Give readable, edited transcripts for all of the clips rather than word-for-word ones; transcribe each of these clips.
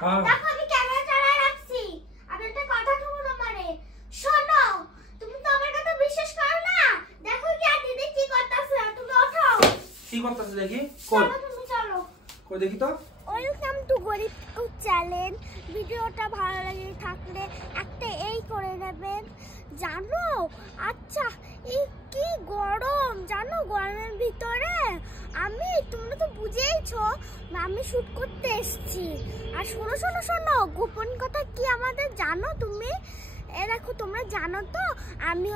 দেখো আমি ক্যামেরা চালায় রাখছি। আমি একটা কথা শুনো মানে শোনো, তুমি তো আমার কথা বিশ্বাস করো না। দেখো কি আর দিদি কি করতেছে, তুমি ওঠো। কি করতেছ দেখি? কই তুমি চলো, কই দেখি তো। ওয়েলকাম টু গরিব চ্যানেল। ভিডিওটা ভালো লাগে থাকলে একটা এই করে নেবেন জানো। আচ্ছা এই কি গরম জানো, গরমের ভিতরে তোমরা তো বুঝেইছো আমি শুট করতে এসেছি। আর শোনো শোনো শোনো, গোপন কথা কি আমাদের জানো তুমি? দেখো তোমরা জানো তো আমি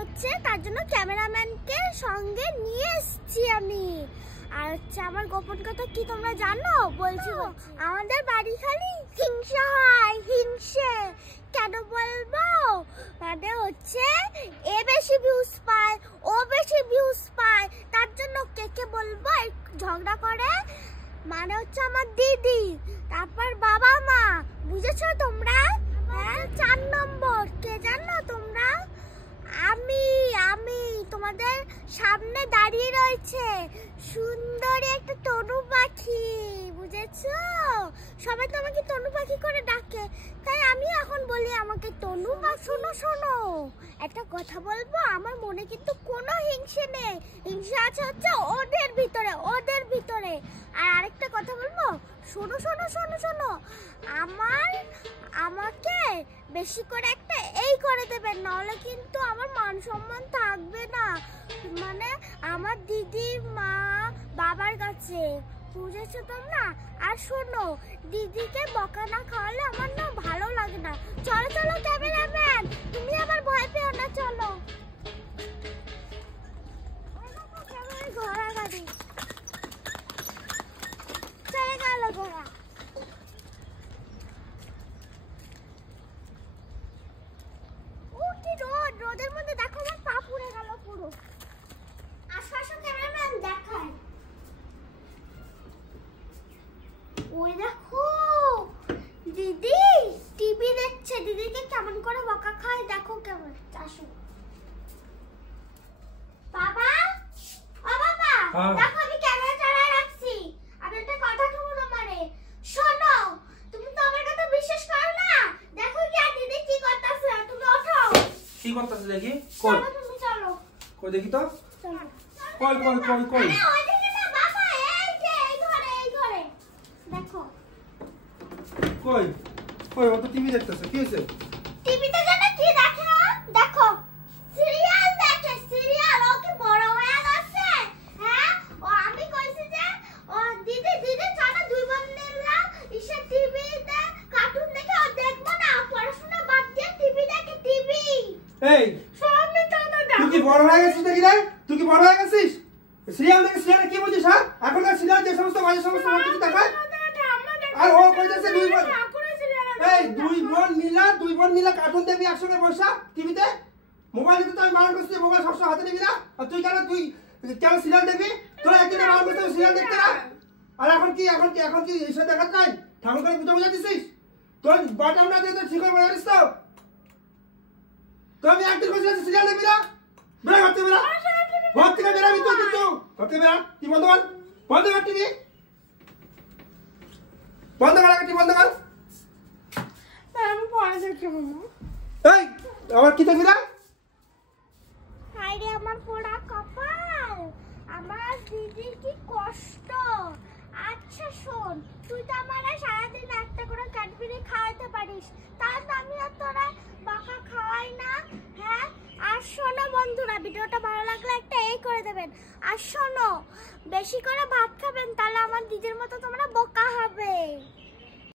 তার জন্য ক্যামেরাম্যানকে সঙ্গে নিয়ে এসেছি আমি। আর আমার গোপন কথা কি তোমরা জানো? বলছি আমাদের বাড়ি খালি হিংসা হয়, হিংসে কেন বলবো? মানে এ বেশি ভিউজ পায়, ও বেশি ভিউজ পায়, তার জন্য কে বলবো ঝগড়া করে। মানে আমার দিদি, তারপর বাবা মা, বুঝেছো তোমরা? হ্যাঁ 4 নম্বর কে জানো তোমরা? আমি তোমাদের সামনে দাঁড়িয়ে রয়েছে সুন্দরী একটা তনু পাখি, বুঝেছো? সবাই তো আমাকে তনু পাখি করে ডাকে, তাই আমি এখন বলি আমাকে তনু পাখি। শোনো শোনো, একটা কথা বলবো, আমার মনে কিন্তু কোনো হিংসে নেই, হিংসা আছে ওদের ভিতরে। আর আরেকটা কথা বলবো, শোনো শোনো শোনো শোনো, আমাকে বেশি করে একটা এই করে দেবেন, নাহলে কিন্তু আমার মান সম্মান থাকবে না, মানে আমার দিদি মা বাবার কাছে, বুঝেছো তোমরা? আর শোনো, দিদিকে বকা না খাওয়ালে আমার না ভালো লাগে না। চলো চলো ক্যামেরাম্যান, তুমি আবার ভয় পেও না, চলো। ঘোড়া গাড়ি চলে গেল, ঘোড়া। রোদের মধ্যে দেখো আমার পা পুড়ে গেল পুরো। আসো ক্যামেরাম্যান দেখায়। ওই দেখো দিদি টিভি দেখছে, দিদিকে কেমন করে বকা খায় দেখো কেমন। আসো বাবা, ও বাবা দেখো আমি ক্যামেরা চালায় রাখছি। আমি একটা কথা শুনো মানে শোনো, তুমি তো আমার কথা বিশ্বাস করো না। দেখো কি আর দিদি কি করতেছে, তুমি ওঠো। কি করতেছ দেখি? কই তুমি চলো, কই দেখি তো। চলো কই কই কই কই? আরে ওইদিকে না বাবা, এই ঘরে দেখো। কই কই ও তো টিভি দেখতেছে, কি হইছে? টিভিতে জানো কি দেখে? দেখো সিরিয়াল দেখে, সিরিয়াল। ও কি বড় হয়ে গেছে? হ্যাঁ ও আমি কইছি যে ও দিদি চলো দুই বোন মিলে ইসে টিভিতে কার্টুন দেখে। ও দেখবো না, পড়াশোনা বাদ দিয়ে টিভি দেখে, টিভি। এই সামনে চলো না, তুই কি বড় হয়ে গেছিস দেখি রে? তুই কি বড় হয়ে গেছিস? সিরিয়াল দেখে সিরিয়ালে কি বুঝিস? হ্যাঁ এখনকার সিরিয়াল যে সমস্ত বাজে সমস্ত কিছু দেখায়, আর ও কইতাছে দুই বোন, এই দুই বোন মিলা কার্টুন দেখবি একসঙ্গে বসা টিভিতে। মোবাইলে তো আমি বারণ করছি মোবাইল সবসময় হাতে নিবি না। আর তুই কেন সিরিয়াল দেখবি? তোরা একদিনে বারণ করছিস সিরিয়াল দেখতে না। আর এখন কি এসে দেখাত নাই? ঠাকুর করে পূজা দিছিস? তোর বাটাম না দিয়ে তোর ঠিক করে বলিস তো? তো আমি একদিন বসে সিরিয়াল দেখবি না? বেড়া ঘর থেকে বেড়া, ঘর থেকে বেড়াবি তুই, কিন্তু ঘর থেকে বেড়া। কি বন্ধ কর টিভি, বন্ধ কর টিভি, বন্ধ কর। আমি পড়া দেখি মামা। এই আবার কি দেখবি না? হায়রে আমার পোড়া কপাল, আমার দিদির কি কষ্ট। আচ্ছা শোন, তুই তো আমার সারাদিন একটা করে ক্যাডবেরি খাওয়াতে পারিস, তার আমি আর তোরা বকা খাওয়াই না। হ্যাঁ আর শোনো বন্ধুরা, ভিডিওটা ভালো লাগলে একটা এই করে দেবেন। আর শোনো, বেশি করে ভাত খাবেন, তাহলে আমার দিদির মতো তোমরা বোকা হবে।